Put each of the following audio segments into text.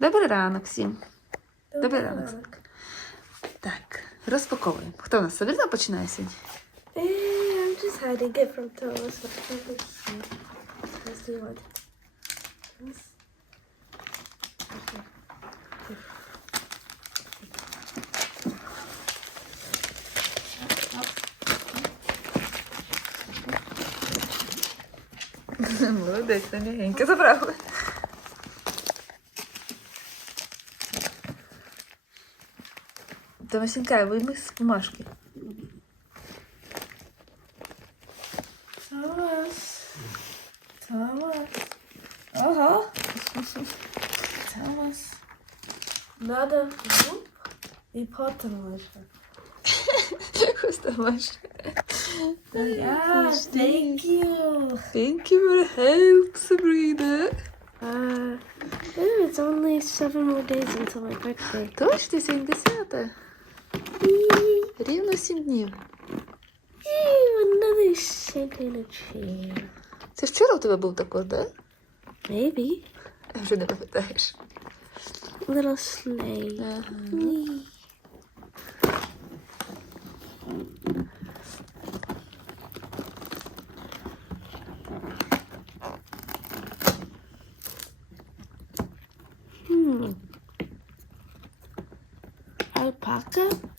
Добрий ранок всім. Добрий ранок. Так, розпаковуємо. Хто у нас Сабріна починає сьогодні? Eh, I'm just hiding it from Thomas. Let's do what? Молодець, легенько забрали. Томасенька, вийми з бумажки. Thomas. Thomas. Uh-huh. Надо зуб и потрошка. Ось Томаш. Yeah, thank you. Thank you for help, Sabrina. Uh, oh, it's only seven more days until my birthday. Точно 70. Рівно 7 днів. A chair. Це вчора у тебе був також, да? Maybe. Вже не пам'ятаєш. Little sleigh. Ага. Hmm. Alpaca?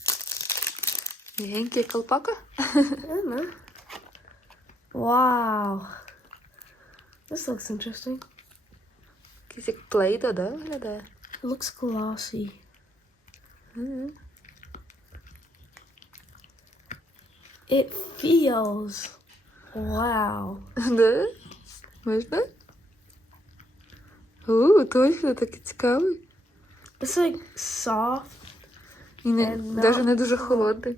Легенький колпака. I don't know. Wow. This looks interesting. Якийсь як плейдо, да, виглядає? It looks glossy. Мгм. It feels. Wow. Да? Можна? У, точно, такий цікавий. It's like soft І не, Е, да. навіть не дуже холодний.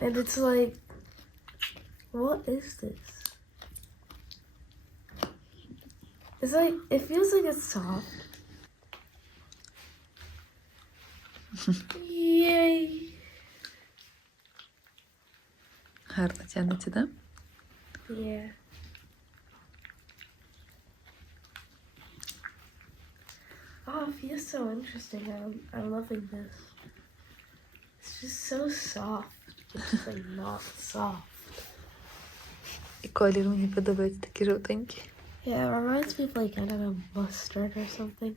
and it's like. What is this? It's like. It feels like it's soft. Yay. Гарно тягнеться, да? Yeah. Oh, it feels so interesting. I'm, I'm loving this. It's just so soft. It's just like not soft. І колір мені подобається, такий жовтенький. Yeah, it reminds me of like, I don't know, mustard or something.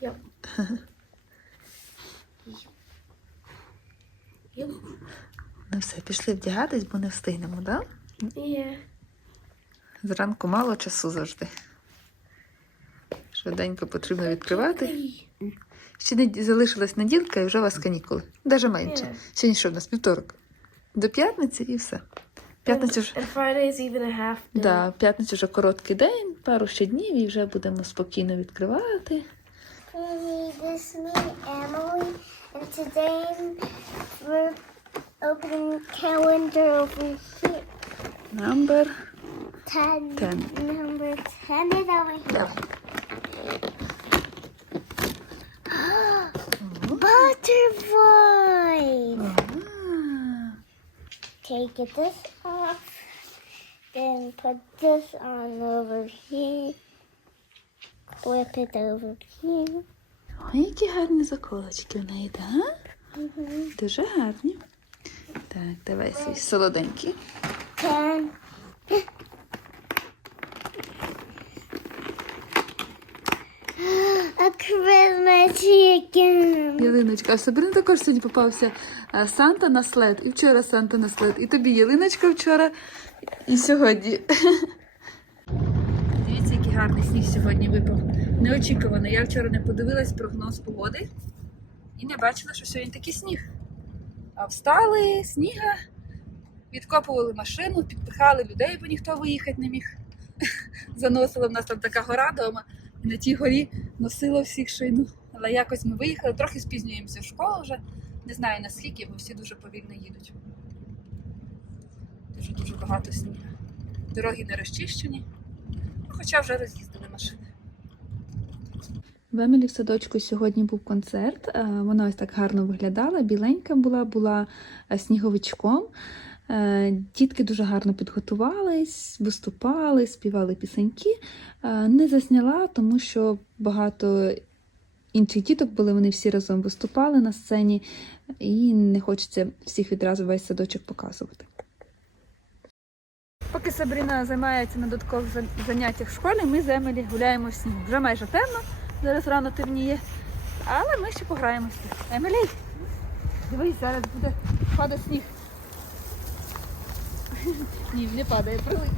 Yep. yep. Ну все, пішли вдягатись, бо не встигнемо, да? Yeah. Зранку мало часу завжди. Швиденько потрібно відкривати. Ще не залишилась неділка і вже у вас канікули. Даже менше. Сьогодні що у нас вівторок. До п'ятниці і все. П'ятниця вже. Да, п'ятницю вже короткий день, пару ще днів і вже будемо спокійно відкривати. This me, Emily, and today we're opening calendar over here. Number Ten. 10. Number ten is over here. Давай. Butterfly. А, Take this off, then put this on over here. Flip it over here. Ой, які гарні заколочки в неї, так? Mhm. Дуже гарні. Так, давай свій солоденький. Ten. Ялиночка. А Сабрина також сьогодні попався Санта на след. І вчора Санта на след. І тобі ялиночка вчора, і сьогодні. Дивіться, який гарний сніг сьогодні випав. Неочікувано. Я вчора не подивилась прогноз погоди і не бачила, що сьогодні такий сніг. А встали, сніга, відкопували машину, підпихали людей, бо ніхто виїхати не міг. Заносила в нас там така гора вдома. І на тій горі носила всіх шину. Але якось ми виїхали, трохи спізнюємося в школу вже. Не знаю наскільки, бо всі дуже повільно їдуть. Дуже дуже багато снігу. Дороги не розчищені, ну, хоча вже роз'їздили машини. В Емілі в садочку сьогодні був концерт. Е, Вона ось так гарно виглядала, біленька була, була е, сніговичком. Е, Дітки дуже гарно підготувались, виступали, співали пісеньки. Не засняла, тому що багато інших діток були, вони всі разом виступали на сцені, і не хочеться всіх відразу весь садочок показувати. Поки Сабріна займається на додаткових заняттях в школі, ми з Емілі гуляємо в снігу. Вже майже темно, зараз рано темніє, але ми ще пограємо в сніг. Емілі, дивись, зараз буде падати сніг. Ні, не падає, прилип.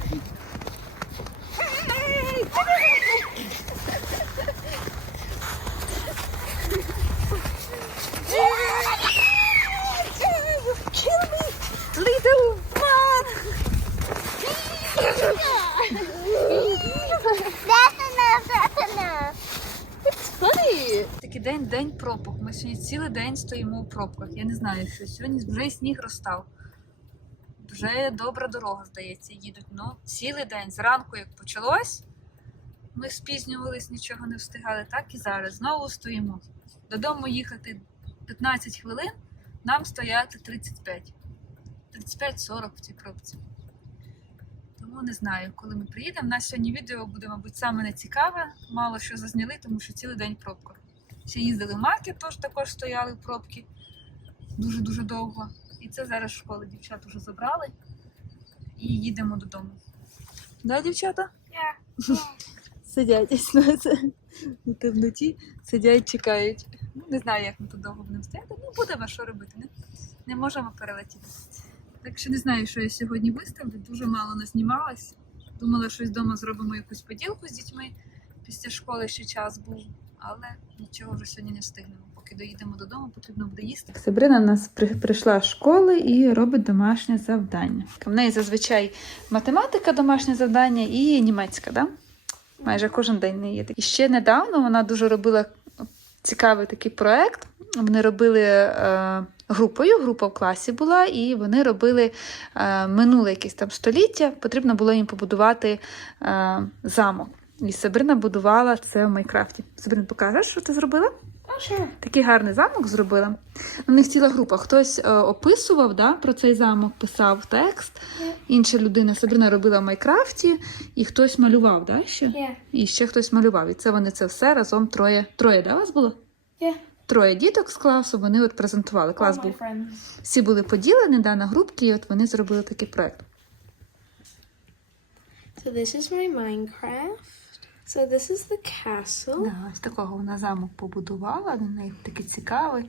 Ми цілий день стоїмо в пробках. Я не знаю, що сьогодні вже сніг розстав. Вже добра дорога, здається, їдуть. Ну, цілий день. Зранку, як почалось, ми спізнювались, нічого не встигали, так і зараз. Знову стоїмо. Додому їхати 15 хвилин, нам стояти 35. 35-40 в цій пробці. Тому не знаю, коли ми приїдемо. У нас сьогодні відео буде, мабуть, саме нецікаве. Мало що зазняли, тому що цілий день пробка. Ще їздили в маркет, тож також стояли пробки дуже-дуже довго. І це зараз школи дівчат вже забрали і їдемо додому. Да, дівчата? Сидять на це у темноті, сидять, чекають. Ну, не знаю, як ми тут довго будемо стояти. Ну, будемо що робити. Не, не можемо перелетіти. Так що не знаю, що я сьогодні виставлю. Дуже мало назнімалась. Думала, щось вдома зробимо якусь поділку з дітьми. Після школи ще час був, але нічого вже сьогодні не встигнемо. Поки доїдемо додому, потрібно буде їсти. Сабрина нас прийшла з школи і робить домашнє завдання. В неї зазвичай математика, домашнє завдання і німецька, да? Майже кожен день не є. І ще недавно вона дуже робила цікавий такий проект. Вони робили е, групою, група в класі була, і вони робили е, минуле якесь там століття. Потрібно було їм побудувати е, замок. І Сабрина будувала це в Майкрафті. Сабрина, покажеш, що ти зробила? Такий гарний замок зробила. У них ціла група. Хтось е, описував да, про цей замок, писав текст. Інша людина Сабрина робила в Майкрафті, і хтось малював, да, ще? Yeah. І ще хтось малював. І це вони це все разом троє. Троє, да, вас було? Yeah. Троє діток з класу, вони от презентували. Клас All був. Всі були поділені да, на групки, і от вони зробили такий проект. So this is my Minecraft. So this is the castle. Да, ось такого вона замок побудувала, він неї такий цікавий.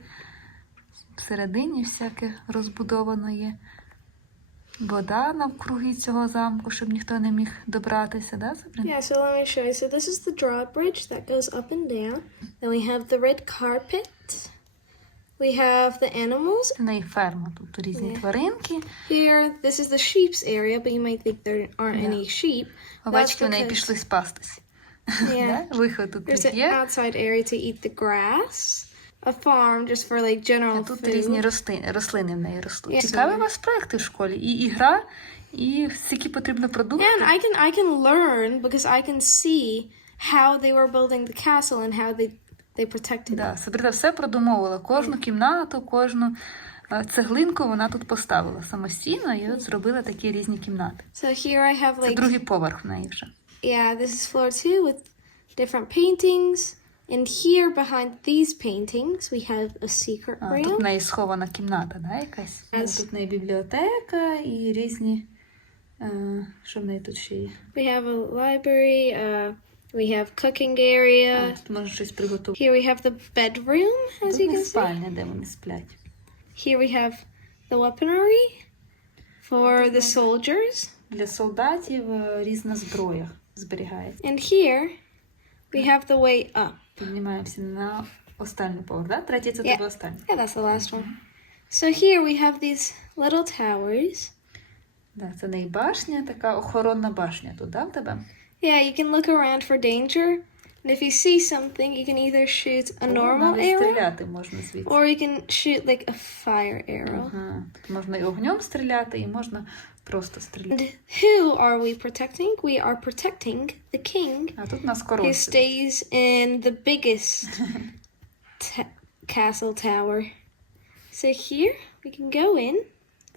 Всередині всяке розбудовано є. Вода навкруги цього замку, щоб ніхто не міг добратися, да, Сабрина? Yeah, so let me show you. So this is the drawbridge that goes up and down. Then we have the red carpet. We have the animals. В неї ферма, тут різні Ні. тваринки. Here, this is the sheep's area, but you might think there aren't Yeah. any sheep. Овечки в неї пішли спастись. Yeah. Да? Виход тут There's an є. outside area to eat the grass. A farm just for like А тут food. різні рослини, рослини в неї ростуть. Я Цікаві у вас проекти в школі. І ігра, і скільки потрібно продуктів. And I can I can learn because I can see how they were building the castle and how they they protected it. Да, все продумовувала. Кожну кімнату, кожну е, цеглинку вона тут поставила самостійно і от зробила такі різні кімнати. So here I have Це like другий поверх в неї вже. yeah, this is floor two with different paintings. And here behind these paintings we have a secret А, тут в room. неї схована кімната, да, якась. Yes. Тут в неї бібліотека і різні. е, Що в неї тут ще є? We have a library, uh we have cooking А, area. тут можна щось приготувати. Here we have the bedroom, as Тут you не can see. спальня, де вони сплять. Here we have the weaponry for the soldiers. Для солдатів е, різна зброя зберігається. And here we have the way up. Піднімаємося на останній поверх, да? Третій це Yeah. тебе останній. Yeah, that's the last one. So here we have these little towers. Да, це не башня, така охоронна башня тут, да, в тебе? Yeah, you can look around for danger. And if you see something, you can either shoot a О, normal навіть arrow стріляти можна звідси. or you can shoot like a fire arrow. Ага. Тут можна і огнем стріляти, і можна просто стріляти. And who are we protecting? We are protecting the king А тут у нас who король. сидить. stays in the biggest ta- castle tower. So here we can go in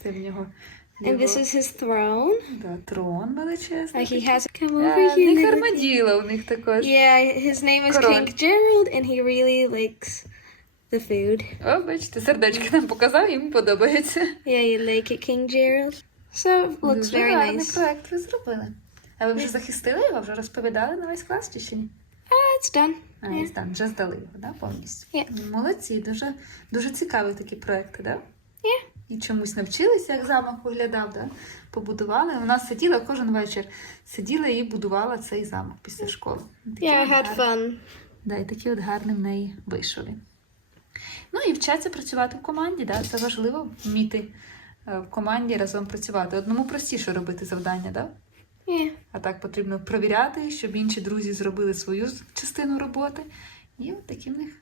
Це в нього And this його, is his throne. да, трон величезний. Uh, he такий. has come А, over here. не look. армаділо у них також. Yeah, his name is Король. King Gerald, and he really likes the food. О, бачите, сердечки нам показав, йому подобається. Yeah, you like it, King Gerald. Looks Дуже гарний nice. проект ви зробили. А ви вже захистили його, вже розповідали на весь клас чи ще ні? It's done. А, Yeah. ось там, вже здали його, да, повністю? Є. Молодці, дуже, дуже цікаві такі проекти, да? Є. І чомусь навчилися, як замок виглядав, да? побудували. У нас сиділа кожен вечір, сиділа і будувала цей замок після школи. Такий Yeah, I had гарний. fun. Да, і такий от гарний в неї вийшов. Ну і вчаться працювати в команді, да? це важливо вміти в команді разом працювати. Одному простіше робити завдання, да? Yeah. А так потрібно провіряти, щоб інші друзі зробили свою частину роботи. І от такі в них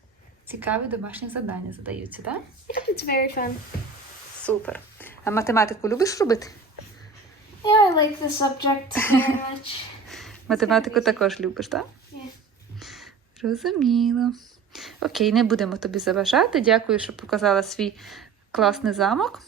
цікаві домашні завдання задаються, так? Yeah, it's very fun. Супер. А математику любиш робити? Yeah, I like the subject very much. Математику також любиш, так? Ні. Розуміло. Окей, не будемо тобі заважати. Дякую, що показала свій класний замок.